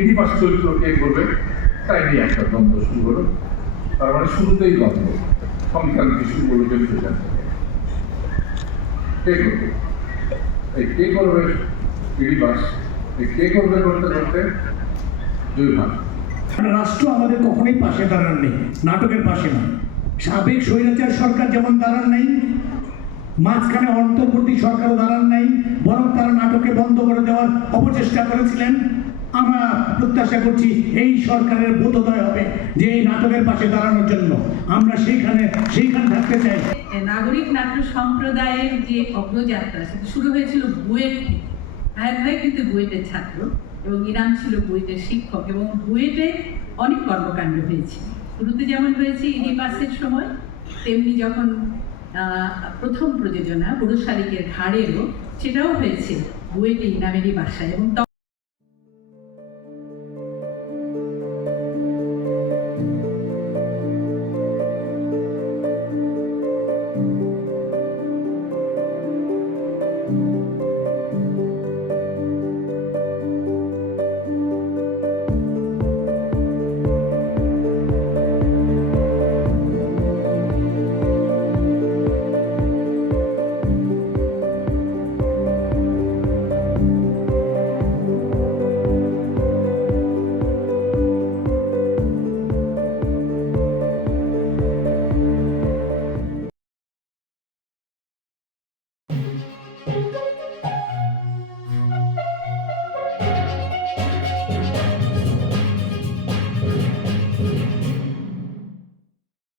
Oedipus চরিত্র কে করবে তাই নিয়ে একটা দ্বন্দ্ব শুরু হলো। তার মানে শুরুতেই দ্বন্দ্ব, সংক্রান্তি শুরু হলো টেলিভিশন কে করবে, এই কে করবে ইডিপাস, এই কে করবে করতে করতে দুই ভাগ। রাষ্ট্র আমাদের কখনোই পাশে দাঁড়ান নেই, নাটকের পাশে না। সাবেক স্বৈরাচার সরকার যেমন দাঁড়ান নাই, মাঝখানে অন্তর্বর্তী সরকারও দাঁড়ান নাই, বরং তারা নাটকে বন্ধ করে দেওয়ার অপচেষ্টা করেছিলেন। আমরা প্রত্যাশা করছি এই সরকারের বোধোদয় হবে যে এই নাটকের পাশে দাঁড়ানোর জন্য আমরা সেইখানে থাকতে চাই। নাগরিক নাট্য সম্প্রদায়ের যে অগ্রযাত্রা সেটা শুরু হয়েছিল বুয়েট থেকে। আয়াত ভাই কিন্তু বুয়েটের ছাত্র এবং ইরাম ছিল বুয়েটের শিক্ষক, এবং বুয়েটে অনেক কর্মকাণ্ড হয়েছে। শুরুতে যেমন হয়েছে ইডিপাসের সময়, তেমনি যখন প্রথম প্রযোজনা বুড়ো শালিকের ঘাড়েরও, সেটাও হয়েছে বুয়েটে ইনামেরই বাসায়। এবং